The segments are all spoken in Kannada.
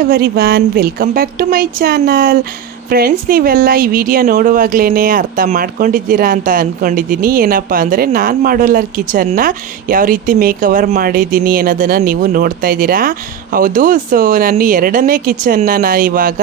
Everyone, welcome back to my channel. Friends, ನೀವೆಲ್ಲ ಈ ವಿಡಿಯೋ ನೋಡುವಾಗಲೇ ಅರ್ಥ ಮಾಡ್ಕೊಂಡಿದ್ದೀರಾ ಅಂತ ಅಂದ್ಕೊಂಡಿದ್ದೀನಿ. ಏನಪ್ಪ ಅಂದರೆ ನಾನು ಮಾಡೋಲರ್ ಕಿಚನ್ನ ಯಾವ ರೀತಿ ಮೇಕ್ ಓವರ್ ಮಾಡಿದ್ದೀನಿ ಅನ್ನೋದನ್ನು ನೀವು ನೋಡ್ತಾ ಇದ್ದೀರಾ. ಹೌದು, ಸೊ ನಾನು ಎರಡನೇ ಕಿಚನ್ನ ನಾನು ಇವಾಗ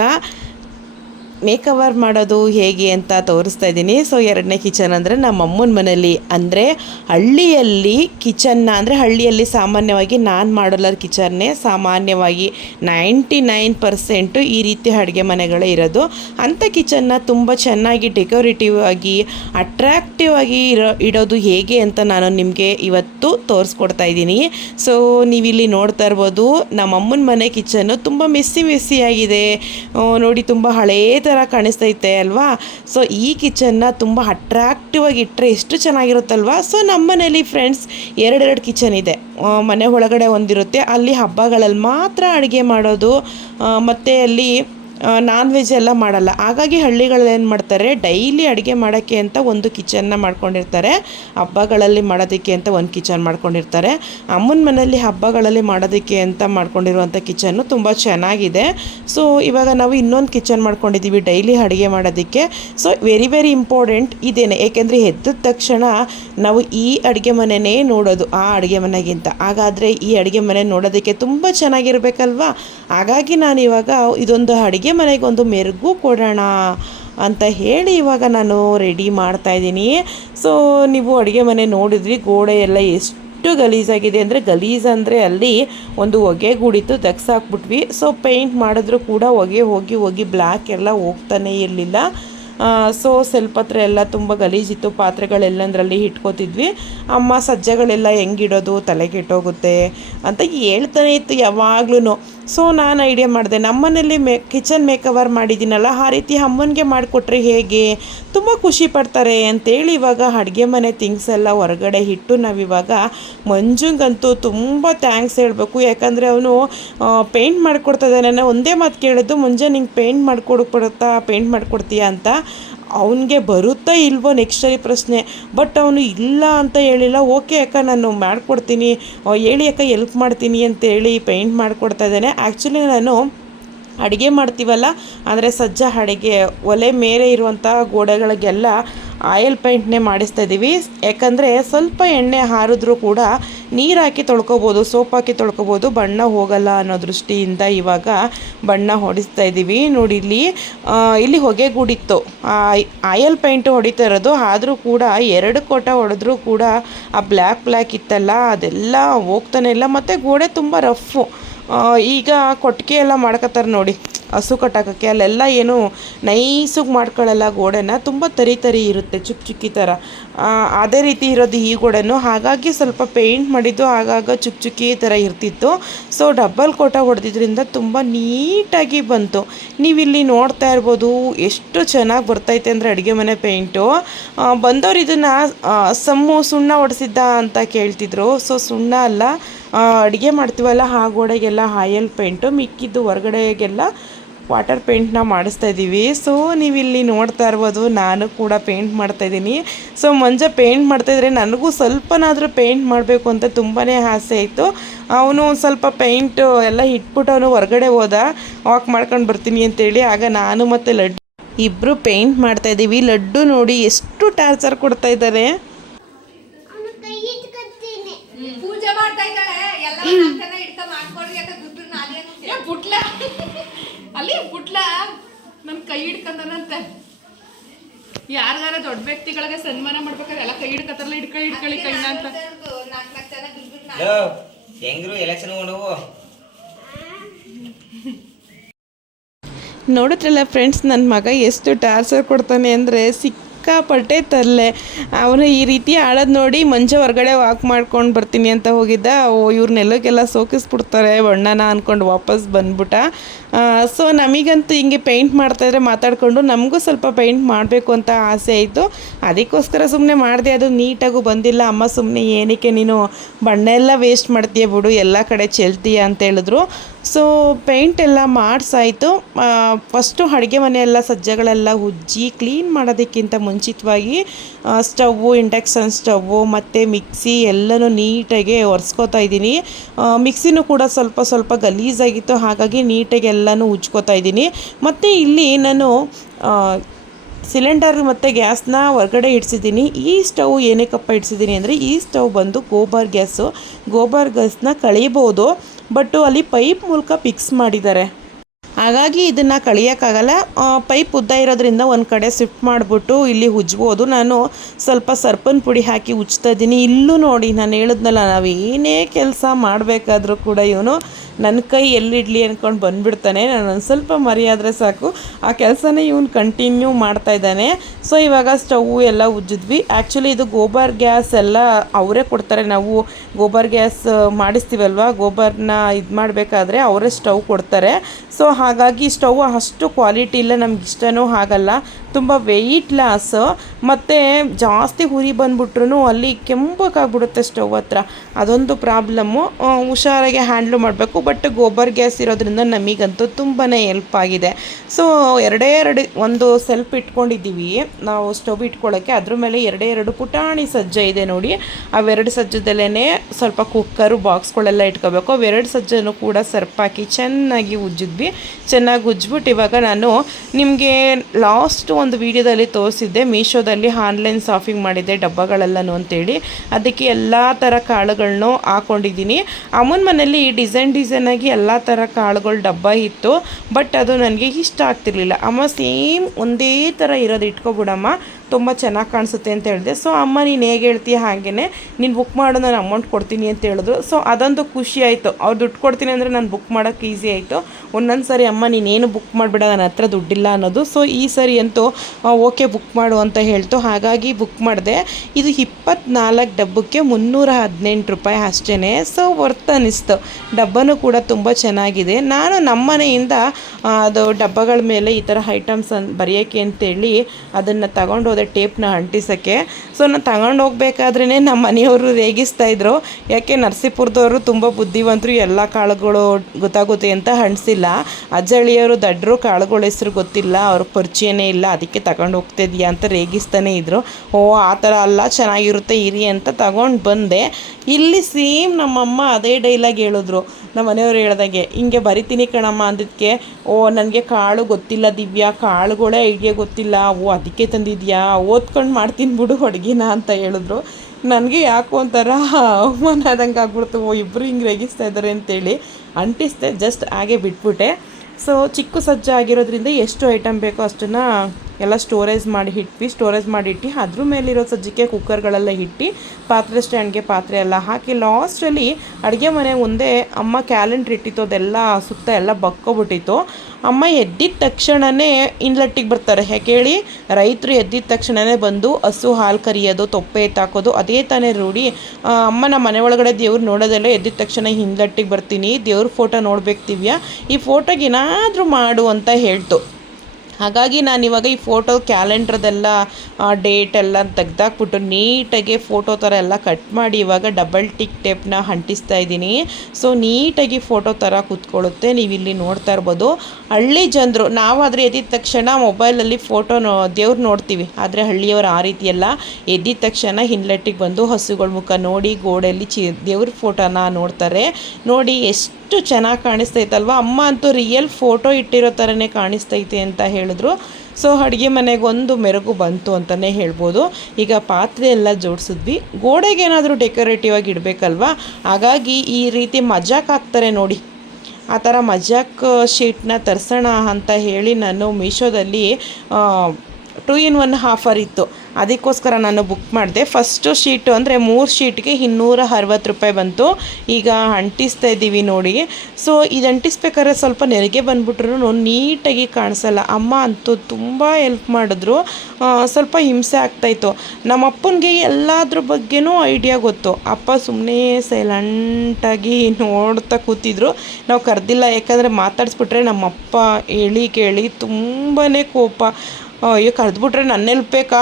ಮೇಕ್ ಓವರ್ ಮಾಡೋದು ಹೇಗೆ ಅಂತ ತೋರಿಸ್ತಾ ಇದ್ದೀನಿ. ಸೊ ಎರಡನೇ ಕಿಚನ್ ಅಂದರೆ ನಮ್ಮ ಅಮ್ಮನ ಮನೇಲಿ, ಅಂದರೆ ಹಳ್ಳಿಯಲ್ಲಿ ಕಿಚನ್ನ, ಅಂದರೆ ಹಳ್ಳಿಯಲ್ಲಿ ಸಾಮಾನ್ಯವಾಗಿ ನಾನು ಮಾಡೋಲರ್ ಕಿಚನ್ನೇ ಸಾಮಾನ್ಯವಾಗಿ 99% ಈ ರೀತಿ ಅಡುಗೆ ಮನೆಗಳೇ ಇರೋದು. ಅಂಥ ಕಿಚನ್ನ ತುಂಬ ಚೆನ್ನಾಗಿ ಡೆಕೋರೇಟಿವ್ ಆಗಿ ಅಟ್ರಾಕ್ಟಿವ್ ಆಗಿ ಇಡೋದು ಹೇಗೆ ಅಂತ ನಾನು ನಿಮಗೆ ಇವತ್ತು ತೋರಿಸ್ಕೊಡ್ತಾ ಇದ್ದೀನಿ. ಸೊ ನೀವಿಲ್ಲಿ ನೋಡ್ತಾ ಇರ್ಬೋದು, ನಮ್ಮ ಅಮ್ಮನ ಮನೆ ಕಿಚನ್ನು ತುಂಬ ಮೆಸ್ಸಿ ಆಗಿದೆ ನೋಡಿ, ತುಂಬ ಹಳೇ ಥರ ಕಾಣಿಸ್ತೈತೆ ಅಲ್ವಾ. ಸೊ ಈ ಕಿಚನ್ನ ತುಂಬ ಅಟ್ರಾಕ್ಟಿವ್ ಆಗಿ ಇಟ್ಟರೆ ಎಷ್ಟು ಚೆನ್ನಾಗಿರುತ್ತಲ್ವಾ. ಸೊ ನಮ್ಮ ಮನೇಲಿ ಫ್ರೆಂಡ್ಸ್ ಎರಡೆರಡು ಕಿಚನ್ ಇದೆ. ಮನೆ ಒಳಗಡೆ ಒಂದಿರುತ್ತೆ, ಅಲ್ಲಿ ಹಬ್ಬಗಳಲ್ಲಿ ಮಾತ್ರ ಅಡುಗೆ ಮಾಡೋದು, ಮತ್ತು ಅಲ್ಲಿ ನಾನ್ ವೆಜ್ ಎಲ್ಲ ಮಾಡಲ್ಲ. ಹಾಗಾಗಿ ಹಳ್ಳಿಗಳಲ್ಲಿ ಏನು ಮಾಡ್ತಾರೆ, ಡೈಲಿ ಅಡುಗೆ ಮಾಡೋಕ್ಕೆ ಅಂತ ಒಂದು ಕಿಚನ್ನ ಮಾಡ್ಕೊಂಡಿರ್ತಾರೆ, ಹಬ್ಬಗಳಲ್ಲಿ ಮಾಡೋದಕ್ಕೆ ಅಂತ ಒಂದು ಕಿಚನ್ ಮಾಡ್ಕೊಂಡಿರ್ತಾರೆ. ಅಮ್ಮನ ಮನೆಯಲ್ಲಿ ಹಬ್ಬಗಳಲ್ಲಿ ಮಾಡೋದಕ್ಕೆ ಅಂತ ಮಾಡ್ಕೊಂಡಿರುವಂಥ ಕಿಚನ್ನು ತುಂಬ ಚೆನ್ನಾಗಿದೆ. ಸೊ ಇವಾಗ ನಾವು ಇನ್ನೊಂದು ಕಿಚನ್ ಮಾಡ್ಕೊಂಡಿದ್ದೀವಿ ಡೈಲಿ ಅಡುಗೆ ಮಾಡೋದಕ್ಕೆ. ಸೊ ವೆರಿ ಇಂಪಾರ್ಟೆಂಟ್ ಇದೇನೆ, ಏಕೆಂದರೆ ಎದ್ದ ತಕ್ಷಣ ನಾವು ಈ ಅಡುಗೆ ಮನೆಯೇ ನೋಡೋದು ಆ ಅಡುಗೆ ಮನೆಗಿಂತ. ಹಾಗಾದರೆ ಈ ಅಡುಗೆ ಮನೆ ನೋಡೋದಕ್ಕೆ ತುಂಬ ಚೆನ್ನಾಗಿರ್ಬೇಕಲ್ವಾ. ಹಾಗಾಗಿ ನಾನು ಇವಾಗ ಇದೊಂದು ಅಡುಗೆ ಮನೆಗೊಂದು ಮೆರುಗು ಕೊಡೋಣ ಅಂತ ಹೇಳಿ ಇವಾಗ ನಾನು ರೆಡಿ ಮಾಡ್ತಾಯಿದ್ದೀನಿ. ಸೊ ನೀವು ಅಡುಗೆ ಮನೆ ನೋಡಿದ್ರಿ, ಗೋಡೆ ಎಲ್ಲ ಎಷ್ಟು ಗಲೀಜಾಗಿದೆ ಅಂದರೆ ಗಲೀಜಂದರೆ ಅಲ್ಲಿ ಒಂದು ಹೊಗೆ ಗೂಡಿತ್ತು, ತೆಗ್ಸಾಕ್ಬಿಟ್ವಿ. ಸೊ ಪೇಂಟ್ ಮಾಡಿದ್ರೂ ಕೂಡ ಹೊಗೆ ಹೋಗಿ ಬ್ಲ್ಯಾಕ್ ಎಲ್ಲ ಹೋಗ್ತಾನೆ ಇರಲಿಲ್ಲ. ಸೊ ಸ್ವಲ್ಪ ಹತ್ರ ಎಲ್ಲ ತುಂಬ ಗಲೀಜಿತ್ತು, ಪಾತ್ರೆಗಳೆಲ್ಲಂದ್ರಲ್ಲಿ ಇಟ್ಕೋತಿದ್ವಿ. ಅಮ್ಮ ಸಜ್ಜೆಗಳೆಲ್ಲ ಹೆಂಗಿಡೋದು, ತಲೆಗೆಟ್ಟೋಗುತ್ತೆ ಅಂತ ಹೇಳ್ತಾನೆ ಇತ್ತು ಯಾವಾಗ್ಲೂ. ಸೊ ನಾನು ಐಡಿಯಾ ಮಾಡಿದೆ, ನಮ್ಮನೇಲಿ ಕಿಚನ್ ಮೇಕ್ ಓವರ್ ಮಾಡಿದ್ದೀನಲ್ಲ, ಆ ರೀತಿ ಅಮ್ಮನಿಗೆ ಮಾಡಿಕೊಟ್ರೆ ಹೇಗೆ, ತುಂಬ ಖುಷಿ ಪಡ್ತಾರೆ ಅಂತೇಳಿ ಇವಾಗ ಅಡುಗೆ ಮನೆ ಥಿಂಗ್ಸ್ ಎಲ್ಲ ಹೊರಗಡೆ ಇಟ್ಟು ನಾವಿವಾಗ ಮಂಜುಂಗಂತೂ ತುಂಬ ಥ್ಯಾಂಕ್ಸ್ ಹೇಳಬೇಕು. ಯಾಕಂದರೆ ಅವನು ಪೇಂಟ್ ಮಾಡಿಕೊಡ್ತಾ ಇದ್ದಾನೆ. ನಾನು ಒಂದೇ ಮಾತು ಕೇಳಿದ್ದು, ಮುಂಜಾನೆ ನಿಂಗೆ ಪೇಂಟ್ ಮಾಡಿಕೊಡ್ತೀಯಾ ಅಂತ. ಅವನಿಗೆ ಬರುತ್ತಾ ಇಲ್ವೋ ನೆಕ್ಸ್ಟರಿ ಪ್ರಶ್ನೆ. ಬಟ್ ಅವನು ಇಲ್ಲ ಅಂತ ಹೇಳಿಲ್ಲ. ಓಕೆ ಅಕ್ಕ, ನಾನು ಮಾಡಿಕೊಡ್ತೀನಿ, ಹೇಳಿ ಅಕ್ಕ ಎಲ್ಪ್ ಮಾಡ್ತೀನಿ ಅಂತೇಳಿ ಪೇಂಟ್ ಮಾಡಿಕೊಡ್ತಾ ಇದ್ದಾನೆ. ಆ್ಯಕ್ಚುಲಿ ನಾನು ಅಡುಗೆ ಮಾಡ್ತೀವಲ್ಲ, ಅಂದರೆ ಸಜ್ಜ ಅಡುಗೆ ಒಲೆ ಮೇಲೆ ಇರುವಂಥ ಗೋಡೆಗಳಿಗೆಲ್ಲ ಆಯಿಲ್ ಪೇಂಟ್ನೇ ಮಾಡಿಸ್ತಾ ಇದ್ದೀವಿ. ಯಾಕಂದರೆ ಸ್ವಲ್ಪ ಎಣ್ಣೆ ಹಾರಿದ್ರೂ ಕೂಡ ನೀರು ಹಾಕಿ ತೊಳ್ಕೊಬೋದು, ಸೋಪ್ ಹಾಕಿ ತೊಳ್ಕೊಬೋದು, ಬಣ್ಣ ಹೋಗಲ್ಲ ಅನ್ನೋ ದೃಷ್ಟಿಯಿಂದ ಇವಾಗ ಬಣ್ಣ ಹೊಡಿಸ್ತಾ ಇದ್ದೀವಿ. ನೋಡಿ ಇಲ್ಲಿ ಹೊಗೆಗೂಡಿತ್ತು, ಆಯಿಲ್ ಪೇಂಟು ಹೊಡಿತಾ ಇರೋದು. ಆದರೂ ಕೂಡ 2 ಕೋಟ ಹೊಡೆದ್ರೂ ಕೂಡ ಆ ಬ್ಲ್ಯಾಕ್ ಇತ್ತಲ್ಲ ಅದೆಲ್ಲ ಹೋಗ್ತಾನೆ ಇಲ್ಲ. ಮತ್ತು ಗೋಡೆ ತುಂಬ ರಫ್ಫು. ಈಗ ಕೊಟ್ಟಿಗೆ ಎಲ್ಲ ಮಾಡ್ಕೋತಾರೆ ನೋಡಿ ಹಸು ಕಟ್ಟಾಕೋಕ್ಕೆ, ಅಲ್ಲೆಲ್ಲ ಏನು ನೈಸಾಗಿ ಮಾಡ್ಕೊಳ್ಳಲ್ಲ, ಗೋಡೆನ ತುಂಬ ತರಿ ಇರುತ್ತೆ, ಚುಕ್ಕಿ ಥರ. ಅದೇ ರೀತಿ ಇರೋದು ಈ ಗೋಡೆನೂ. ಹಾಗಾಗಿ ಸ್ವಲ್ಪ ಪೇಂಟ್ ಮಾಡಿದ್ದು ಆಗಾಗ ಚುಕ್ಕಿ ಥರ ಇರ್ತಿತ್ತು. ಸೊ ಡಬಲ್ ಕೋಟ ಹೊಡೆದಿದ್ರಿಂದ ತುಂಬ ನೀಟಾಗಿ ಬಂತು. ನೀವಿಲ್ಲಿ ನೋಡ್ತಾ ಇರ್ಬೋದು ಎಷ್ಟು ಚೆನ್ನಾಗಿ ಬರ್ತೈತೆ ಅಂದರೆ ಅಡುಗೆ ಮನೆ ಪೇಂಟು. ಬಂದವರು ಇದನ್ನು ಸುಣ್ಣ ಹೊಡೆಸಿದ್ದ ಅಂತ ಕೇಳ್ತಿದ್ರು. ಸೊ ಸುಣ್ಣ ಅಲ್ಲ, ಅಡುಗೆ ಮಾಡ್ತೀವಲ್ಲ ಆ ಗೋಡೆಗೆಲ್ಲ ಆಯಿಲ್ ಪೇಂಟು, ಮಿಕ್ಕಿದ್ದು ಹೊರಗಡೆಗೆಲ್ಲ ವಾಟರ್ ಪೇಂಟ್ನ ಮಾಡಿಸ್ತಾ ಇದ್ದೀವಿ. ಸೊ ನೀವಿಲ್ಲಿ ನೋಡ್ತಾ ಇರ್ಬೋದು, ನಾನು ಕೂಡ ಪೇಂಟ್ ಮಾಡ್ತಾಯಿದ್ದೀನಿ. ಸೊ ಮಂಜ ಪೇಂಟ್ ಮಾಡ್ತಾಯಿದ್ರೆ ನನಗೂ ಸ್ವಲ್ಪನಾದರೂ ಪೇಂಟ್ ಮಾಡಬೇಕು ಅಂತ ತುಂಬಾ ಆಸೆ ಇತ್ತು. ಅವನು ಸ್ವಲ್ಪ ಪೇಂಟು ಎಲ್ಲ ಇಟ್ಬಿಟ್ಟು ಅವನು ಹೊರಗಡೆ ಹೋದ, ವಾಕ್ ಮಾಡ್ಕೊಂಡು ಬರ್ತೀನಿ ಅಂತೇಳಿ. ಆಗ ನಾನು ಮತ್ತು ಲಡ್ಡು ಇಬ್ಬರು ಪೇಂಟ್ ಮಾಡ್ತಾಯಿದ್ದೀವಿ. ಲಡ್ಡು ನೋಡಿ ಎಷ್ಟು ಟಾರ್ಚರ್ ಕೊಡ್ತಾ ಇದ್ದಾರೆ. ಪೂಜೆ ಮಾಡ್ತಾ ಇದ್ದಾಳೆ, ಎಲ್ಲ ಅಲ್ಲಿ ಪುಟ್ಲ ನನ್ನ ಕೈ ಹಿಡ್ಕೊಂಡನಂತೆ. ಯಾರಿಗಾರ ದೊಡ್ಡ ವ್ಯಕ್ತಿಗಳಿಗೆ ಸನ್ಮಾನ ಮಾಡ್ಬೇಕಾದ್ರೆ ಎಲ್ಲ ಕೈ ಹಿಡ್ಕತ್ತಾರಲ್ಲ, ಹಿಡ್ಕೊಳ್ಳಿ ಕೈನ ಅಂತ. ಹೆಂಗ್ರು ಎಲೆಕ್ಷನ್ ನೋಡಿದ್ರಲ್ಲ ಫ್ರೆಂಡ್ಸ್, ನನ್ನ ಮಗ ಎಷ್ಟು ಟಾರ್ಚರ್ ಕೊಡ್ತಾನೆ ಅಂದರೆ ಸಿಕ್ಕಾಪಟ್ಟೆ ತರಲೆ. ಅವನು ಈ ರೀತಿ ಆಡೋದು ನೋಡಿ ಮಂಜ ಹೊರಗಡೆ ವಾಕ್ ಮಾಡ್ಕೊಂಡು ಬರ್ತೀನಿ ಅಂತ ಹೋಗಿದ್ದ. ಇವ್ರನ್ನೆಲ್ಲಕ್ಕೆಲ್ಲ ಸೋಕಿಸ್ಬಿಡ್ತಾರೆ ಬಣ್ಣನ ಅಂದ್ಕೊಂಡು ವಾಪಸ್ ಬಂದ್ಬಿಟ್ಟ. ಸೊ ನಮಗಂತೂ ಹಿಂಗೆ ಪೇಂಟ್ ಮಾಡ್ತಾಯಿದ್ರೆ ಮಾತಾಡಿಕೊಂಡು ನಮಗೂ ಸ್ವಲ್ಪ ಪೇಂಟ್ ಮಾಡಬೇಕು ಅಂತ ಆಸೆ ಆಯಿತು. ಅದಕ್ಕೋಸ್ಕರ ಸುಮ್ಮನೆ ಮಾಡಿದೆ. ಅದು ನೀಟಾಗೂ ಬಂದಿಲ್ಲ. ಅಮ್ಮ ಸುಮ್ಮನೆ ಏನಕ್ಕೆ ನೀನು ಬಣ್ಣ ಎಲ್ಲ ವೇಸ್ಟ್ ಮಾಡ್ತೀಯ ಬಿಡು, ಎಲ್ಲ ಕಡೆ ಚೆಲ್ತೀಯ ಅಂತ ಹೇಳಿದ್ರು. ಸೊ ಪೇಂಟ್ ಎಲ್ಲ ಮಾಡಿಸಾಯಿತು. ಫಸ್ಟು ಅಡುಗೆ ಮನೆಯೆಲ್ಲ ಸಜ್ಜೆಗಳೆಲ್ಲ ಉಜ್ಜಿ ಕ್ಲೀನ್ ಮಾಡೋದಕ್ಕಿಂತ ಮುಂಚಿತವಾಗಿ ಸ್ಟವ್ವು, ಇಂಡಕ್ಷನ್ ಸ್ಟವ್ವು ಮತ್ತು ಮಿಕ್ಸಿ ಎಲ್ಲನೂ ನೀಟಾಗಿ ಒರೆಸ್ಕೋತಾ ಇದ್ದೀನಿ. ಮಿಕ್ಸಿನೂ ಕೂಡ ಸ್ವಲ್ಪ ಗಲೀಜಾಗಿತ್ತು, ಹಾಗಾಗಿ ನೀಟಾಗಿ ಎಲ್ಲನೂ ಉಜ್ಕೋತಾ ಇದ್ದೀನಿ. ಮತ್ತು ಇಲ್ಲಿ ನಾನು ಸಿಲಿಂಡರ್ ಮತ್ತು ಗ್ಯಾಸ್ನ ಹೊರಗಡೆ ಇಡಿಸಿದ್ದೀನಿ. ಈ ಸ್ಟವ್ ಏನಕ್ಕಪ್ಪ ಇಡಿಸಿದ್ದೀನಿ ಅಂದರೆ, ಈ ಸ್ಟವ್ ಬಂದು ಗೋಬರ್ ಗ್ಯಾಸ್ನ ಕಳೀಬೋದು, ಬಟ್ ಅಲ್ಲಿ ಪೈಪ್ ಮೂಲಕ ಫಿಕ್ಸ್ ಮಾಡಿದ್ದಾರೆ. ಹಾಗಾಗಿ ಇದನ್ನು ಕಳಿಯೋಕ್ಕಾಗಲ್ಲ. ಪೈಪ್ ಉದ್ದ ಇರೋದ್ರಿಂದ ಒಂದು ಕಡೆ ಶಿಫ್ಟ್ ಮಾಡಿಬಿಟ್ಟು ಇಲ್ಲಿ ಉಜ್ಬೋದು. ನಾನು ಸ್ವಲ್ಪ ಸರ್ಪನ್ ಪುಡಿ ಹಾಕಿ ಉಜ್ತಾ ಇದ್ದೀನಿ. ಇಲ್ಲೂ ನೋಡಿ, ನಾನು ಹೇಳಿದ್ನಲ್ಲ, ನಾವು ಏನೇ ಕೆಲಸ ಮಾಡಬೇಕಾದ್ರೂ ಕೂಡ ಇವನು ನನ್ನ ಕೈ ಎಲ್ಲಿಡಲಿ ಅಂದ್ಕೊಂಡು ಬಂದುಬಿಡ್ತಾನೆ. ನಾನು ಒಂದು ಸ್ವಲ್ಪ ಮರೆಯಾದರೆ ಸಾಕು, ಆ ಕೆಲಸನೇ ಇವನು ಕಂಟಿನ್ಯೂ ಮಾಡ್ತಾಯಿದ್ದಾನೆ. ಸೊ ಇವಾಗ ಸ್ಟವ್ವು ಎಲ್ಲ ಉಜ್ಜಿದ್ವಿ. ಆ್ಯಕ್ಚುಲಿ ಇದು ಗೋಬರ್ ಗ್ಯಾಸ್ ಎಲ್ಲ ಅವರೇ ಕೊಡ್ತಾರೆ. ನಾವು ಗೋಬರ್ ಗ್ಯಾಸ್ ಮಾಡಿಸ್ತೀವಲ್ವ, ಗೋಬರ್ನ ಇದು ಮಾಡಬೇಕಾದ್ರೆ ಅವರೇ ಸ್ಟವ್ ಕೊಡ್ತಾರೆ. ಸೊ ಹಾಗಾಗಿ ಸ್ಟವ್ ಅಷ್ಟು ಕ್ವಾಲಿಟಿ ಇಲ್ಲ, ನಮ್ಗೆ ಇಷ್ಟನೂ ಆಗಲ್ಲ. ತುಂಬ ವೆಯ್ಟ್ ಲಾಸ್, ಮತ್ತು ಜಾಸ್ತಿ ಉರಿ ಬಂದ್ಬಿಟ್ರು ಅಲ್ಲಿ ಕೆಂಪಕ್ಕಾಗ್ಬಿಡುತ್ತೆ ಸ್ಟವ್ ಹತ್ರ. ಅದೊಂದು ಪ್ರಾಬ್ಲಮ್ಮು. ಹುಷಾರಾಗಿ ಹ್ಯಾಂಡ್ಲು ಮಾಡಬೇಕು. ಬಟ್ ಗೋಬರ್ ಗ್ಯಾಸ್ ಇರೋದ್ರಿಂದ ನಮಗಂತೂ ತುಂಬಾ ಹೆಲ್ಪ್ ಆಗಿದೆ. ಸೊ ಎರಡು ಒಂದು ಸೆಲ್ಫ್ ಇಟ್ಕೊಂಡಿದ್ದೀವಿ ನಾವು ಸ್ಟವ್ ಇಟ್ಕೊಳ್ಳೋಕ್ಕೆ. ಅದ್ರ ಮೇಲೆ ಎರಡು ಪುಟಾಣಿ ಸಜ್ಜೆ ಇದೆ ನೋಡಿ. ಅವೆರಡು ಸಜ್ಜದಲ್ಲೇ ಸ್ವಲ್ಪ ಕುಕ್ಕರು, ಬಾಕ್ಸ್ಗಳೆಲ್ಲ ಇಟ್ಕೋಬೇಕು. ಅವೆರಡು ಸಜ್ಜೆನೂ ಕೂಡ ಸರ್ಪಾಕಿ ಚೆನ್ನಾಗಿ ಉಜ್ಜಿದ್ವಿ. ಚೆನ್ನಾಗಿ ಉಜ್ಜಿಬಿಟ್ಟು ಇವಾಗ ನಾನು ನಿಮಗೆ ಲಾಸ್ಟ್ ಒಂದು ವೀಡಿಯೋದಲ್ಲಿ ತೋರಿಸಿದ್ದೆ, ಮೀಶೋದಲ್ಲಿ ಆನ್ಲೈನ್ ಶಾಪಿಂಗ್ ಮಾಡಿದ್ದೆ ಡಬ್ಬಗಳೆಲ್ಲನೂ ಅಂತೇಳಿ. ಅದಕ್ಕೆ ಎಲ್ಲ ಥರ ಕಾಳುಗಳನ್ನೂ ಹಾಕ್ಕೊಂಡಿದ್ದೀನಿ. ಅಮ್ಮನ ಮನೇಲಿ ಡಿಸೈನಾಗಿ ಎಲ್ಲ ಥರ ಕಾಳುಗಳು ಡಬ್ಬ ಇತ್ತು, ಬಟ್ ಅದು ನನಗೆ ಇಷ್ಟ ಆಗ್ತಿರ್ಲಿಲ್ಲ. ಅಮ್ಮ ಸೇಮ್ ಒಂದೇ ಥರ ಇರೋದು ಇಟ್ಕೊಬಿಡಮ್ಮ, ತುಂಬ ಚೆನ್ನಾಗಿ ಕಾಣಿಸುತ್ತೆ ಅಂತ ಹೇಳಿದೆ. ಸೊ ಅಮ್ಮ ನೀನು ಹೇಗೆ ಹೇಳ್ತೀಯ ಹಾಗೇ ನೀನು ಬುಕ್ ಮಾಡು, ನಾನು ಅಮೌಂಟ್ ಕೊಡ್ತೀನಿ ಅಂತ ಹೇಳಿದ್ರು. ಸೊ ಅದೊಂದು ಖುಷಿ ಆಯಿತು. ಅವ್ರು ದುಡ್ಡು ಕೊಡ್ತೀನಿ ಅಂದರೆ ನಾನು ಬುಕ್ ಮಾಡೋಕ್ಕೆ ಈಸಿ ಆಯಿತು. ಒಂದೊಂದು ಸರಿ ಅಮ್ಮ ನೀನೇನು ಬುಕ್ ಮಾಡಿಬಿಡ, ನನ್ನ ಹತ್ರ ದುಡ್ಡಿಲ್ಲ ಅನ್ನೋದು. ಸೊ ಈ ಸರಿ ಅಂತೂ ಓಕೆ ಬುಕ್ ಮಾಡು ಅಂತ ಹೇಳ್ತು. ಹಾಗಾಗಿ ಬುಕ್ ಮಾಡಿದೆ. ಇದು 24 ಡಬ್ಬಕ್ಕೆ 318 ರೂಪಾಯಿ ಅಷ್ಟೇ. ಸೊ ವರ್ತ್ ಅನ್ನಿಸ್ತು. ಡಬ್ಬನೂ ಕೂಡ ತುಂಬ ಚೆನ್ನಾಗಿದೆ. ನಾನು ನಮ್ಮ ಮನೆಯಿಂದ ಅದು ಡಬ್ಬಗಳ ಮೇಲೆ ಈ ಥರ ಐಟಮ್ಸ್ ಬರೆಯೋಕ್ಕೆ ಅಂತೇಳಿ ಅದನ್ನು ತಗೊಂಡು ಹೋದೆ, ಟೇಪ್ನ ಅಂಟಿಸೋಕ್ಕೆ. ಸೊ ನಾನು ತಗೊಂಡು ಹೋಗ್ಬೇಕಾದ್ರೇ ನಮ್ಮ ಮನೆಯವರು ರೇಗಿಸ್ತಾಯಿದ್ರು. ಯಾಕೆ ನರಸೀಪುರದವರು ತುಂಬ ಬುದ್ಧಿವಂತರು, ಎಲ್ಲ ಕಾಳುಗಳು ಗೊತ್ತಾಗುತ್ತೆ ಅಂತ ಅಂಟಿಸಿಲ್ಲ. ಅಜ್ಜಳಿಯವರು ದಡ್ಡರು, ಕಾಳುಗಳ ಹೆಸರು ಗೊತ್ತಿಲ್ಲ, ಅವ್ರಿಗೆ ಪರಿಚಯನೇ ಇಲ್ಲ, ಅದಕ್ಕೆ ತಗೊಂಡು ಹೋಗ್ತಿದ್ಯಾ ಅಂತ ರೇಗಿಸ್ತಾನೆ ಇದ್ದರು. ಆ ಥರ ಅಲ್ಲ, ಚೆನ್ನಾಗಿರುತ್ತೆ ಇರಿ ಅಂತ ತಗೊಂಡು ಬಂದೆ. ಇಲ್ಲಿ ಸೇಮ್ ನಮ್ಮಮ್ಮ ಅದೇ ಡೈಲಾಗ್ ಹೇಳಿದ್ರು. ನಮ್ಮ ಮನೆಯವರು ಹೇಳ್ದಾಗೆ ಹಿಂಗೆ ಬರಿತೀನಿ ಕಣಮ್ಮ ಅಂದಿದ್ದಕ್ಕೆ, ನನಗೆ ಕಾಳು ಗೊತ್ತಿಲ್ಲ ದಿವ್ಯಾ, ಕಾಳುಗಳೇ ಐಡಿಯಾ ಗೊತ್ತಿಲ್ಲ, ಅದಕ್ಕೆ ತಂದಿದ್ಯಾ, ಓದ್ಕೊಂಡು ಮಾಡ್ತೀನಿ ಬಿಡು ಅಡುಗೆನ ಅಂತ ಹೇಳಿದ್ರು. ನನಗೆ ಯಾಕೋ ಒಂಥರ ಅವಮಾನ ಆದಂಗೆ ಆಗ್ಬಿಡ್ತು. ಇಬ್ಬರು ಹಿಂಗೆ ರೇಗಿಸ್ತಾ ಇದ್ದಾರೆ ಅಂತೇಳಿ ಅಂಟಿಸ್ದೆ, ಜಸ್ಟ್ ಹಾಗೆ ಬಿಟ್ಬಿಟ್ಟೆ. ಸೊ ಚಿಕ್ಕ ಸಜ್ಜೆ ಆಗಿರೋದ್ರಿಂದ ಎಷ್ಟು ಐಟಮ್ ಬೇಕೋ ಅಷ್ಟನ್ನು ಎಲ್ಲ ಸ್ಟೋರೇಜ್ ಮಾಡಿ ಇಟ್ಟು ಅದ್ರ ಮೇಲಿರೋ ಸಜ್ಜಿಗೆ ಕುಕ್ಕರ್ಗಳೆಲ್ಲ ಇಟ್ಟು ಪಾತ್ರೆ ಸ್ಟ್ಯಾಂಡ್ಗೆ ಪಾತ್ರೆ ಎಲ್ಲ ಹಾಕಿ ಲಾಸ್ಟಲ್ಲಿ ಅಡುಗೆ ಮನೆ ಮುಂದೆ ಅಮ್ಮ ಕ್ಯಾಲೆಂಡ್ರ್ ಇಟ್ಟಿತ್ತು, ಅದೆಲ್ಲ ಸುತ್ತ ಎಲ್ಲ ಬಕ್ಕೊಬಿಟ್ಟಿತ್ತು. ಅಮ್ಮ ಎದ್ದಿದ ತಕ್ಷಣವೇ ಇನ್ಲಟ್ಟಿಗೆ ಬರ್ತಾರೆ. ಯಾಕೆ ಹೇಳಿ, ರೈತರು ಎದ್ದಿದ ತಕ್ಷಣವೇ ಬಂದು ಹಸು ಹಾಲು ಕರಿಯೋದು, ತೊಪ್ಪೆ ಎತ್ತಾಕೋದು, ಅದೇ ತಾನೇ ರೂಢಿ. ಅಮ್ಮ ನಮ್ಮ ಮನೆ ಒಳಗಡೆ ದೇವ್ರು ನೋಡೋದೆಲ್ಲ ಎದ್ದಿದ ತಕ್ಷಣ ಇನ್ಲಟ್ಟಿಗೆ ಬರ್ತೀನಿ, ದೇವ್ರ ಫೋಟೋ ನೋಡ್ಬೇಕು ದಿವ್ಯಾ, ಈ ಫೋಟೋಗೆ ಏನಾದರೂ ಮಾಡು ಅಂತ ಹೇಳ್ತು. ಹಾಗಾಗಿ ನಾನಿವಾಗ ಈ ಫೋಟೋ ಕ್ಯಾಲೆಂಡ್ರದೆಲ್ಲ ಡೇಟ್ ಎಲ್ಲ ತೆಗ್ದಾಕ್ಬಿಟ್ಟು ನೀಟಾಗಿ ಫೋಟೋ ಥರ ಎಲ್ಲ ಕಟ್ ಮಾಡಿ ಇವಾಗ ಡಬಲ್ ಟಿಕ್ ಟೇಪ್ನ ಅಂಟಿಸ್ತಾ ಇದ್ದೀನಿ. ಸೊ ನೀಟಾಗಿ ಫೋಟೋ ಥರ ಕೂತ್ಕೊಳ್ಳುತ್ತೆ. ನೀವು ಇಲ್ಲಿ ನೋಡ್ತಾ ಇರ್ಬೋದು. ಹಳ್ಳಿ ಜನರು ನಾವಾದರೆ ಎದ್ದಿದ ತಕ್ಷಣ ಮೊಬೈಲಲ್ಲಿ ಫೋಟೋ ದೇವ್ರು ನೋಡ್ತೀವಿ, ಆದರೆ ಹಳ್ಳಿಯವರು ಆ ರೀತಿಯೆಲ್ಲ ಎದ್ದಿದ ತಕ್ಷಣ ಹಿನ್ಲೆಟ್ಟಿಗೆ ಬಂದು ಹಸುಗಳ ಮುಖ ನೋಡಿ ಗೋಡೆಯಲ್ಲಿ ದೇವ್ರ ಫೋಟೋನ ನೋಡ್ತಾರೆ. ನೋಡಿ ಎಷ್ಟು ಚೆನ್ನಾಗಿ ಕಾಣಿಸ್ತೈತಲ್ವ. ಅಮ್ಮ ಅಂತೂ ರಿಯಲ್ ಫೋಟೋ ಇಟ್ಟಿರೋ ಥರನೇ ಕಾಣಿಸ್ತೈತೆ ಅಂತ ಹೇಳಿದ್ರು. ಸೊ ಅಡುಗೆ ಮನೆಗೆ ಒಂದು ಮೆರುಗು ಬಂತು ಅಂತಲೇ ಹೇಳ್ಬೋದು. ಈಗ ಪಾತ್ರೆ ಎಲ್ಲ ಜೋಡಿಸಿದ್ವಿ. ಗೋಡೆಗೆ ಏನಾದರೂ ಡೆಕೋರೇಟಿವ್ ಆಗಿ ಇಡಬೇಕಲ್ವ, ಹಾಗಾಗಿ ಈ ರೀತಿ ಮಜಾಕ್ ಹಾಕ್ತಾರೆ ನೋಡಿ, ಆ ಥರ ಮಜಾಕ್ ಶೀಟ್ನ ತರಿಸೋಣ ಅಂತ ಹೇಳಿ ನಾನು ಮೀಶೋದಲ್ಲಿ 2 in 1 ಆಫರ್ ಇತ್ತು. ಅದಕ್ಕೋಸ್ಕರ ನಾನು ಬುಕ್ ಮಾಡಿದೆ. ಫಸ್ಟು ಶೀಟು ಅಂದರೆ 3 ಶೀಟ್ಗೆ 260 ರೂಪಾಯಿ ಬಂತು. ಈಗ ಅಂಟಿಸ್ತಾ ಇದ್ದೀವಿ ನೋಡಿ. ಸೊ ಇದು ಅಂಟಿಸ್ಬೇಕಾದ್ರೆ ಸ್ವಲ್ಪ ನೆರಿಗೆ ಬಂದುಬಿಟ್ರು ನೀಟಾಗಿ ಕಾಣಿಸಲ್ಲ. ಅಮ್ಮ ಅಂತೂ ತುಂಬ ಹೆಲ್ಪ್ ಮಾಡಿದ್ರು. ಸ್ವಲ್ಪ ಹಿಂಸೆ ಆಗ್ತಾಯಿತ್ತು. ನಮ್ಮ ಅಪ್ಪನಿಗೆ ಎಲ್ಲದ್ರ ಬಗ್ಗೆನೂ ಐಡಿಯಾ ಗೊತ್ತು. ಅಪ್ಪ ಸುಮ್ಮನೆ ಸೈಲೆಂಟಾಗಿ ನೋಡ್ತಾ ಕೂತಿದ್ರು. ನಾವು ಕರೆದಿಲ್ಲ, ಯಾಕಂದರೆ ಮಾತಾಡಿಸ್ಬಿಟ್ರೆ ನಮ್ಮಪ್ಪ ಹೇಳಿ ಕೇಳಿ ತುಂಬಾ ಕೋಪ. ಅಯ್ಯೋ ಕರೆದ್ಬಿಟ್ರೆ ನನ್ನ ಬೇಕಾ,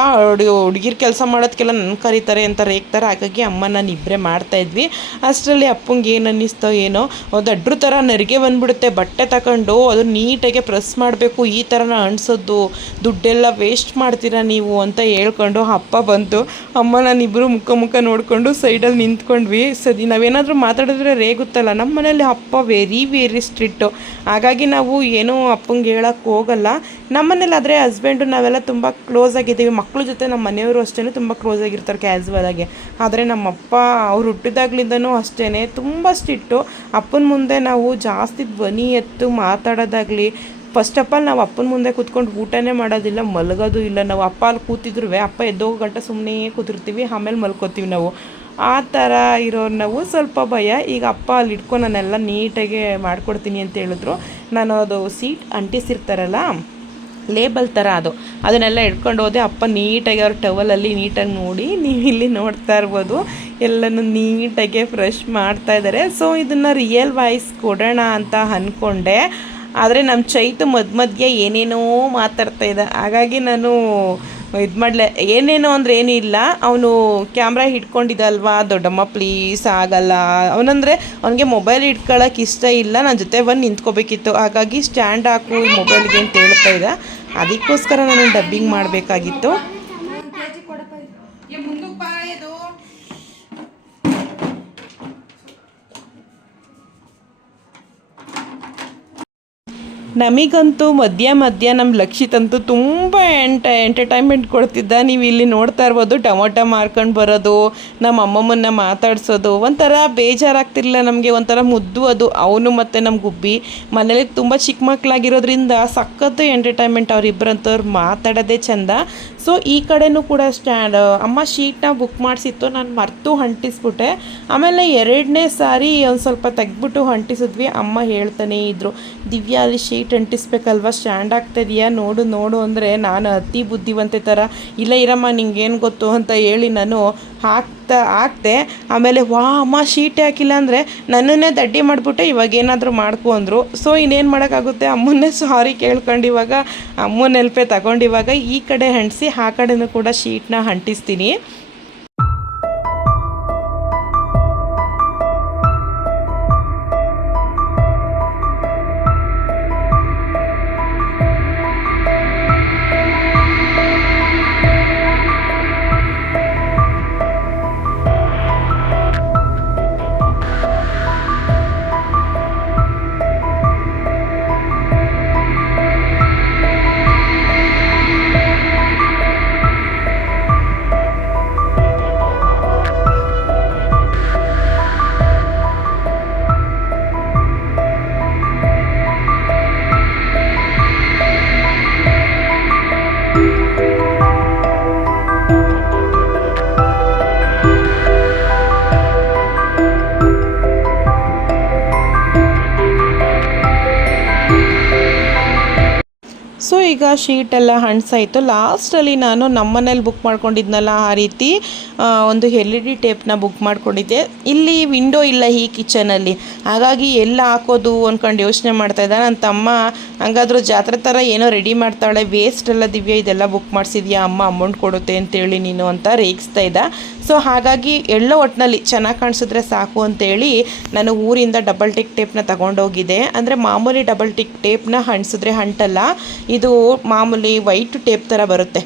ಹುಡುಗಿರು ಕೆಲಸ ಮಾಡೋದಕ್ಕೆಲ್ಲ ನನ್ನ ಕರೀತಾರೆ ಅಂತ ರೇಗ್ತಾರೆ. ಹಾಗಾಗಿ ಅಮ್ಮ ನಾನು ಇಬ್ಬರೇ ಮಾಡ್ತಾಯಿದ್ವಿ. ಅಷ್ಟರಲ್ಲಿ ಅಪ್ಪಂಗೆ ಏನು ಅನ್ನಿಸ್ತೋ ಏನೋ, ದಡ್ರ ಥರ ನೆರಿಗೆ ಬಂದುಬಿಡುತ್ತೆ. ಬಟ್ಟೆ ತಗೊಂಡು ಅದು ನೀಟಾಗಿ ಪ್ರೆಸ್ ಮಾಡಬೇಕು, ಈ ಥರನ ಅಣಿಸೋದು, ದುಡ್ಡೆಲ್ಲ ವೇಸ್ಟ್ ಮಾಡ್ತೀರಾ ನೀವು ಅಂತ ಹೇಳ್ಕೊಂಡು ಅಪ್ಪ ಬಂತು. ಅಮ್ಮ ನಾನಿಬ್ಬರು ಮುಖ ನೋಡಿಕೊಂಡು ಸೈಡಲ್ಲಿ ನಿಂತ್ಕೊಂಡ್ವಿ. ಸರಿ ನಾವೇನಾದರೂ ಮಾತಾಡಿದ್ರೆ ರೇಗುತ್ತಲ್ಲ. ನಮ್ಮ ಮನೇಲಿ ಅಪ್ಪ ವೆರಿ ಸ್ಟ್ರಿಕ್ಟು. ಹಾಗಾಗಿ ನಾವು ಏನೂ ಅಪ್ಪಂಗೆ ಹೇಳೋಕ್ಕೆ ಹೋಗಲ್ಲ. ನಮ್ಮ ಮನೇಲಾದರೆ ಹಸ್ಬೆಂಡು ನಾವೆಲ್ಲ ತುಂಬ ಕ್ಲೋಸ್ ಆಗಿದ್ದೀವಿ. ಮಕ್ಕಳ ಜೊತೆ ನಮ್ಮ ಮನೆಯವರು ಅಷ್ಟೇ ತುಂಬ ಕ್ಲೋಸ್ ಆಗಿರ್ತಾರೆ ಕ್ಯಾಸುವಲ್ ಆಗಿ. ಆದರೆ ನಮ್ಮಪ್ಪ ಅವ್ರು ಹುಟ್ಟಿದಾಗ್ಲಿಂದನೂ ಅಷ್ಟೇ ತುಂಬ ಸ್ಟ್ರಿಕ್ಟು. ಅಪ್ಪನ ಮುಂದೆ ನಾವು ಜಾಸ್ತಿ ಧ್ವನಿ ಎತ್ತು ಮಾತಾಡೋದಾಗಲಿ, ಫಸ್ಟ್ ಆಫ್ ಆಲ್ ನಾವು ಅಪ್ಪನ ಮುಂದೆ ಕೂತ್ಕೊಂಡು ಊಟನೇ ಮಾಡೋದಿಲ್ಲ, ಮಲಗೋದು ಇಲ್ಲ. ನಾವು ಅಪ್ಪ ಅಲ್ಲಿ ಕೂತಿದ್ರು ಅಪ್ಪ ಎದ್ದೋಗೋ ಗಂಟೆ ಸುಮ್ಮನೆ ಕೂತಿರ್ತೀವಿ, ಆಮೇಲೆ ಮಲ್ಕೋತೀವಿ ನಾವು. ಆ ಥರ ಇರೋರು ನಾವು. ಸ್ವಲ್ಪ ಭಯ. ಈಗ ಅಪ್ಪ ಅಲ್ಲಿ ಇಟ್ಕೊಂಡು ನಾನೆಲ್ಲ ನೀಟಾಗಿ ಮಾಡಿಕೊಡ್ತೀನಿ ಅಂತ ಹೇಳಿದ್ರು. ನಾನು ಅದು ಸೀಟ್ ಅಂಟಿಸಿರ್ತಾರಲ್ಲ ಲೇಬಲ್ ಥರ ಅದನ್ನೆಲ್ಲ ಇಟ್ಕೊಂಡು ಹೋದೆ. ಅಪ್ಪ ನೀಟಾಗಿ ಅವ್ರ ಟವಲಲ್ಲಿ ನೀಟಾಗಿ ನೋಡಿ, ನೀವು ಇಲ್ಲಿ ನೋಡ್ತಾ ಇರ್ಬೋದು ಎಲ್ಲನೂ ನೀಟಾಗಿ ಫ್ರೆಶ್ ಮಾಡ್ತಾ ಇದ್ದಾರೆ. ಸೊ ಇದನ್ನು ರಿಯಲ್ ವಾಯ್ಸ್ ಕೊಡೋಣ ಅಂತ ಅಂದ್ಕೊಂಡೆ. ಆದರೆ ನಮ್ಮ ಚೈತು ಮಧ್ಯೆ ಏನೇನೋ ಮಾತಾಡ್ತಾ ಇದ್ದ. ಹಾಗಾಗಿ ನಾನು ಇದು ಮಾಡಲೆ. ಏನೇನೋ ಅಂದರೆ ಏನೂ ಇಲ್ಲ, ಅವನು ಕ್ಯಾಮ್ರಾ ಹಿಡ್ಕೊಂಡಿದ್ದಲ್ವಾ, ದೊಡ್ಡಮ್ಮ ಪ್ಲೀಸ್ ಆಗಲ್ಲ ಅವನಂದರೆ. ಅವನಿಗೆ ಮೊಬೈಲ್ ಇಟ್ಕೊಳ್ಳೋಕೆ ಇಷ್ಟ ಇಲ್ಲ, ನನ್ನ ಜೊತೆ ಬಂದು ನಿಂತ್ಕೋಬೇಕಿತ್ತು. ಹಾಗಾಗಿ ಸ್ಟ್ಯಾಂಡ್ ಹಾಕು ಈ ಮೊಬೈಲ್ಗೆ ಅಂತ ಹೇಳ್ತಾ ಇದ್ದ. ಅದಕ್ಕೋಸ್ಕರ ನಾನು ಡಬ್ಬಿಂಗ್ ಮಾಡಬೇಕಾಗಿತ್ತು. ನಮಗಂತೂ ಮಧ್ಯ ನಮ್ಮ ಲಕ್ಷಿತಂತೂ ತುಂಬ ಎಂಟರ್ಟೈನ್ಮೆಂಟ್ ಕೊಡ್ತಿದ್ದ. ನೀವು ಇಲ್ಲಿ ನೋಡ್ತಾ ಇರ್ಬೋದು ಟೊಮೊಟೊ ಮಾರ್ಕೊಂಡು ಬರೋದು, ನಮ್ಮ ಅಮ್ಮಮ್ಮನ್ನ ಮಾತಾಡ್ಸೋದು. ಒಂಥರ ಬೇಜಾರಾಗ್ತಿರಲಿಲ್ಲ ನಮಗೆ, ಒಂಥರ ಮುದ್ದು ಅದು. ಅವನು ಮತ್ತು ನಮ್ಮ ಗುಬ್ಬಿ ಮನೇಲಿ ತುಂಬ ಚಿಕ್ಕ ಮಕ್ಕಳಾಗಿರೋದ್ರಿಂದ ಸಖತ್ತು ಎಂಟರ್ಟೈನ್ಮೆಂಟ್. ಅವರಿಬ್ಬರಂತವ್ರು ಮಾತಾಡೋದೇ ಚೆಂದ. ಸೊ ಈ ಕಡೆನೂ ಕೂಡ ಸ್ಟ್ಯಾಂಡ್ ಅಮ್ಮ ಶೀಟ್ನ ಬುಕ್ ಮಾಡಿಸಿತ್ತು, ನಾನು ಮರೆತು ಅಂಟಿಸ್ಬಿಟ್ಟೆ. ಆಮೇಲೆ 2ನೇ ಸಾರಿ ಒಂದು ಸ್ವಲ್ಪ ತೆಗ್ಬಿಟ್ಟು ಅಂಟಿಸಿದ್ವಿ. ಅಮ್ಮ ಹೇಳ್ತಾನೇ ಇದ್ದರು, ದಿವ್ಯಾ ಅಲ್ಲಿ ಶೀಟ್ ಅಂಟಿಸ್ಬೇಕಲ್ವ, ಸ್ಟ್ಯಾಂಡ್ ಆಗ್ತಾಯಿದೆಯಾ ನೋಡು ಅಂದರೆ ನಾನು ಅತಿ ಬುದ್ಧಿವಂತೆ ಥರ ಇಲ್ಲ ಇರಮ್ಮ ನಿಂಗೇನು ಗೊತ್ತು ಅಂತ ಹೇಳಿ ನಾನು ಹಾಕ್ತೆ. ಆಮೇಲೆ ಅಮ್ಮ ಶೀಟೇ ಹಾಕಿಲ್ಲ ಅಂದರೆ ನನ್ನನ್ನೇ ದಡ್ಡಿ ಮಾಡಿಬಿಟ್ಟೆ, ಇವಾಗ ಏನಾದರೂ ಮಾಡ್ಕೊ ಅಂದರು. ಸೊ ಇನ್ನೇನು ಮಾಡೋಕ್ಕಾಗುತ್ತೆ, ಅಮ್ಮನ್ನೇ ಸಾರಿ ಕೇಳ್ಕೊಂಡು ಇವಾಗ ಅಮ್ಮನ ಹೆಲ್ಪೇ ತಗೊಂಡಿವಾಗ ಈ ಕಡೆ ಅಂಟಿಸಿ ಆ ಕಡೆನೂ ಕೂಡ ಶೀಟ್ನ ಅಂಟಿಸ್ತೀನಿ. ಸೊ ಈಗ ಶೀಟೆಲ್ಲ ಹಣ್ಸಾಯಿತು. ಲಾಸ್ಟಲ್ಲಿ ನಾನು ನಮ್ಮನೇಲಿ ಬುಕ್ ಮಾಡ್ಕೊಂಡಿದ್ನಲ್ಲ ಆ ರೀತಿ ಒಂದು LED ಟೇಪ್ನ ಬುಕ್ ಮಾಡ್ಕೊಂಡಿದ್ದೆ. ಇಲ್ಲಿ ವಿಂಡೋ ಇಲ್ಲ ಈ ಕಿಚನಲ್ಲಿ, ಹಾಗಾಗಿ ಎಲ್ಲ ಹಾಕೋದು ಅಂದ್ಕೊಂಡು ಯೋಚನೆ ಮಾಡ್ತಾಯಿದ್ದ. ನನ್ನ ತಮ್ಮ ಹಂಗಾದ್ರೂ ಜಾತ್ರೆ ಥರ ಏನೋ ರೆಡಿ ಮಾಡ್ತಾಳೆ, ವೇಸ್ಟ್ ಎಲ್ಲ ದಿವ್ಯಾ ಇದೆಲ್ಲ ಬುಕ್ ಮಾಡಿಸಿದ್ಯಾ, ಅಮ್ಮ ಅಮೌಂಟ್ ಕೊಡುತ್ತೆ ಅಂತೇಳಿ ನೀನು ಅಂತ ರೇಗಿಸ್ತಾ ಇದ್ದ. ಸೊ ಹಾಗಾಗಿ ಎಲ್ಲೋ ಒಟ್ಟಿನಲ್ಲಿ ಚೆನ್ನಾಗಿ ಕಾಣಿಸಿದ್ರೆ ಸಾಕು ಅಂತೇಳಿ ನಾನು ಊರಿಂದ ಡಬಲ್ ಟಿಕ್ ಟೇಪ್ನ ತಗೊಂಡೋಗಿದ್ದೆ. ಅಂದರೆ ಮಾಮೂಲಿ ಡಬಲ್ ಟಿಕ್ ಟೇಪ್ನ ಅಂಟಿಸಿದ್ರೆ ಅಂಟಲ್ಲ, ಇದು ಮಾಮೂಲಿ ವೈಟ್ ಟೇಪ್ ಥರ ಬರುತ್ತೆ.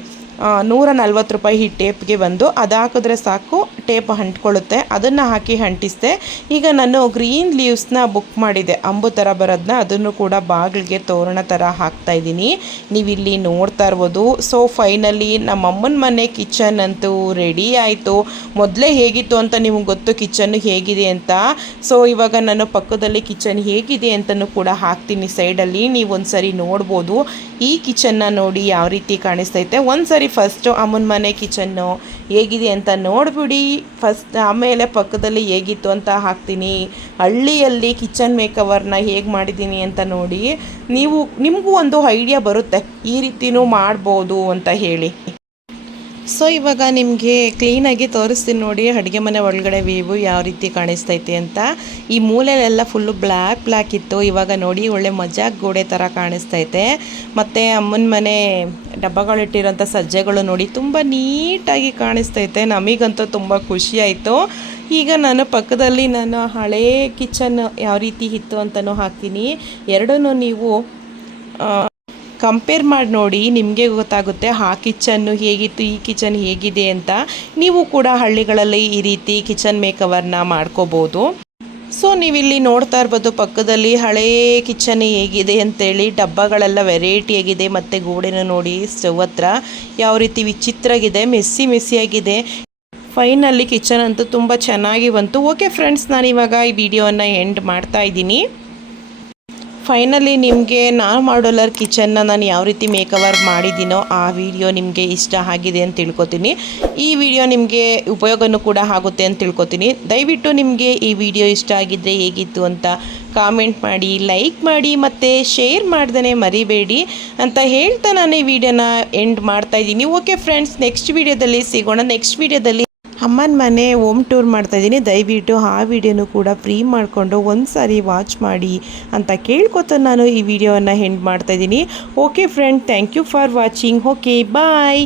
140 ರೂಪಾಯಿ ಈ ಟೇಪ್ಗೆ ಬಂದು ಅದು ಹಾಕಿದ್ರೆ ಸಾಕು, ಟೇಪ್ ಅಂಟ್ಕೊಳ್ಳುತ್ತೆ. ಅದನ್ನು ಹಾಕಿ ಅಂಟಿಸಿದೆ. ಈಗ ನಾನು ಗ್ರೀನ್ ಲೀವ್ಸ್ನ ಬುಕ್ ಮಾಡಿದೆ, ಅಂಬು ಥರ ಬರೋದನ್ನ, ಅದನ್ನು ಕೂಡ ಬಾಗಿಲಿಗೆ ತೋರಣ ಥರ ಹಾಕ್ತಾಯಿದ್ದೀನಿ. ನೀವಿಲ್ಲಿ ನೋಡ್ತಾ ಇರ್ಬೋದು. ಸೊ ಫೈನಲಿ ನಮ್ಮಮ್ಮನ ಮನೆ ಕಿಚನ್ ಅಂತೂ ರೆಡಿ ಆಯಿತು. ಮೊದಲೇ ಹೇಗಿತ್ತು ಅಂತ ನಿಮಗೆ ಗೊತ್ತು ಕಿಚನ್ನು ಹೇಗಿದೆ ಅಂತ. ಸೊ ಇವಾಗ ನಾನು ಪಕ್ಕದಲ್ಲಿ ಕಿಚನ್ ಹೇಗಿದೆ ಅಂತಲೂ ಕೂಡ ಹಾಕ್ತೀನಿ ಸೈಡಲ್ಲಿ, ನೀವು ಒಂದು ಸರಿ ನೋಡ್ಬೋದು. ಈ ಕಿಚನ್ನ ನೋಡಿ ಯಾವ ರೀತಿ ಕಾಣಿಸ್ತೈತೆ. ಒಂದು ಸರಿ ಫಸ್ಟು ಅಮ್ಮನ ಮನೆ ಕಿಚನ್ನು ಹೇಗಿದೆ ಅಂತ ನೋಡಿಬಿಡಿ ಫಸ್ಟ್, ಆಮೇಲೆ ಪಕ್ಕದಲ್ಲಿ ಹೇಗಿತ್ತು ಅಂತ ಹಾಕ್ತೀನಿ. ಹಳ್ಳಿಯಲ್ಲಿ ಕಿಚನ್ ಮೇಕವರ್ನ ಹೇಗೆ ಮಾಡಿದ್ದೀನಿ ಅಂತ ನೋಡಿ, ನಿಮಗೂ ಒಂದು ಐಡಿಯಾ ಬರುತ್ತೆ ಈ ರೀತಿಯೂ ಮಾಡ್ಬೋದು ಅಂತ ಹೇಳಿ. ಸೊ ಇವಾಗ ನಿಮಗೆ ಕ್ಲೀನಾಗಿ ತೋರಿಸ್ತೀನಿ ನೋಡಿ ಅಡುಗೆ ಮನೆ ಒಳಗಡೆ ವ್ಯೂ ಯಾವ ರೀತಿ ಕಾಣಿಸ್ತೈತೆ ಅಂತ. ಈ ಮೂಲೆಯಲ್ಲೆಲ್ಲ ಫುಲ್ಲು ಬ್ಲ್ಯಾಕ್ ಇತ್ತು, ಇವಾಗ ನೋಡಿ ಒಳ್ಳೆ ಮಜಾಕ್ ಗೋಡೆ ಥರ ಕಾಣಿಸ್ತೈತೆ. ಮತ್ತು ಅಮ್ಮನ ಮನೆ ಡಬ್ಬಗಳಿಟ್ಟಿರೋಂಥ ಸಜ್ಜೆಗಳು ನೋಡಿ ತುಂಬ ನೀಟಾಗಿ ಕಾಣಿಸ್ತೈತೆ. ನಮಗಂತೂ ತುಂಬ ಖುಷಿಯಾಯಿತು. ಈಗ ನಾನು ಪಕ್ಕದಲ್ಲಿ ಹಳೇ ಕಿಚನ್ ಯಾವ ರೀತಿ ಇತ್ತು ಅಂತಲೂ ಹಾಕ್ತೀನಿ. ಎರಡನ್ನೂ ನೀವು ಕಂಪೇರ್ ಮಾಡಿ ನೋಡಿ, ನಿಮಗೆ ಗೊತ್ತಾಗುತ್ತೆ ಆ ಕಿಚನ್ನು ಹೇಗಿತ್ತು, ಈ ಕಿಚನ್ ಹೇಗಿದೆ ಅಂತ. ನೀವು ಕೂಡ ಹಳ್ಳಿಗಳಲ್ಲಿ ಈ ರೀತಿ ಕಿಚನ್ ಮೇಕವರ್ನ ಮಾಡ್ಕೋಬೋದು. ಸೊ ನೀವಿಲ್ಲಿ ನೋಡ್ತಾ ಇರ್ಬೋದು ಪಕ್ಕದಲ್ಲಿ ಹಳೇ ಕಿಚನ್ ಹೇಗಿದೆ ಅಂತೇಳಿ. ಡಬ್ಬಗಳೆಲ್ಲ ವೆರೈಟಿ ಆಗಿದೆ, ಮತ್ತು ಗೋಡೆನೂ ನೋಡಿ ಸ್ಟವ್ ಹತ್ರ ಯಾವ ರೀತಿ ವಿಚಿತ್ರಗಿದೆ, ಮೆಸ್ಸಿಯಾಗಿದೆ. ಫೈನಲ್ಲಿ ಕಿಚನ್ ಅಂತೂ ತುಂಬ ಚೆನ್ನಾಗಿ ಬಂತು. ಓಕೆ ಫ್ರೆಂಡ್ಸ್, ನಾನಿವಾಗ ಈ ವಿಡಿಯೋನ ಎಂಡ್ ಮಾಡ್ತಾ ಇದ್ದೀನಿ. ಫೈನಲಿ ನಿಮಗೆ ನಾನು ಮಾಡ್ಯುಲರ್ ಕಿಚನ್ನ ನಾನು ಯಾವ ರೀತಿ ಮೇಕವರ್ ಮಾಡಿದ್ದೀನೋ ಆ ವಿಡಿಯೋ ನಿಮಗೆ ಇಷ್ಟ ಆಗಿದೆ ಅಂತ ತಿಳ್ಕೊತೀನಿ. ಈ ವಿಡಿಯೋ ನಿಮಗೆ ಉಪಯೋಗನೂ ಕೂಡ ಆಗುತ್ತೆ ಅಂತ ತಿಳ್ಕೊತೀನಿ. ದಯವಿಟ್ಟು ನಿಮಗೆ ಈ ವಿಡಿಯೋ ಇಷ್ಟ ಆಗಿದ್ದರೆ ಹೇಗಿತ್ತು ಅಂತ ಕಾಮೆಂಟ್ ಮಾಡಿ, ಲೈಕ್ ಮಾಡಿ, ಮತ್ತು ಶೇರ್ ಮಾಡ್ದೇ ಮರಿಬೇಡಿ ಅಂತ ಹೇಳ್ತಾ ನಾನು ಈ ವಿಡಿಯೋನ ಎಂಡ್ ಮಾಡ್ತಾಯಿದ್ದೀನಿ. ಓಕೆ ಫ್ರೆಂಡ್ಸ್, ನೆಕ್ಸ್ಟ್ ವಿಡಿಯೋದಲ್ಲಿ ಸಿಗೋಣ. ನೆಕ್ಸ್ಟ್ ವಿಡಿಯೋದಲ್ಲಿ ಅಮ್ಮನ ಮನೆ ಹೋಮ್ ಟೂರ್ ಮಾಡ್ತಾಯಿದ್ದೀನಿ. ದಯವಿಟ್ಟು ಆ ವಿಡಿಯೋನು ಕೂಡ ಫ್ರೀ ಮಾಡಿಕೊಂಡು ಒಂದು ಸಾರಿ ವಾಚ್ ಮಾಡಿ ಅಂತ ಕೇಳ್ಕೊತ ನಾನು ಈ ವಿಡಿಯೋವನ್ನು ಎಂಡ್ ಮಾಡ್ತಾಯಿದ್ದೀನಿ. Okay friend, thank you for watching. Okay, bye.